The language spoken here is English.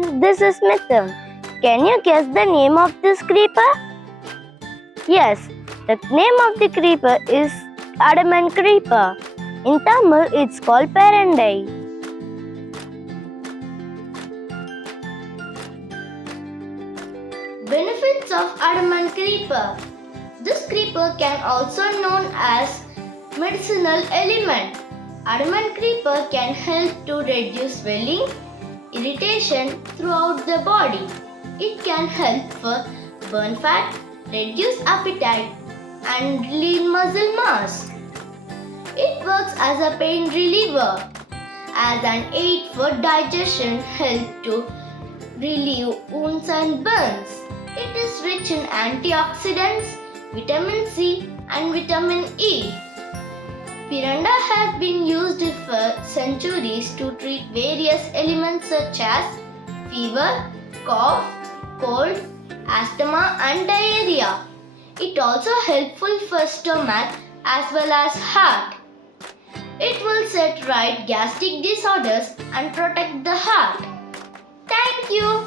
friends, this is Mitham. Can you guess the name of this creeper? Yes, the name of the creeper is Adamant creeper. In Tamil, it's called pirandai. Benefits of Adamant creeper. This creeper can also known as medicinal element. Adamant creeper can help to reduce swelling, irritation throughout the body. It can help for burn fat, reduce appetite and lean muscle mass. It works as a pain reliever, as an aid for digestion, help to relieve wounds and burns. It is rich in antioxidants, vitamin C and vitamin E. Pirandai has been used for centuries to treat various ailments such as fever, cough, cold, asthma and diarrhea. It also helpful for stomach as well as heart. It will set right gastric disorders and protect the heart. Thank you.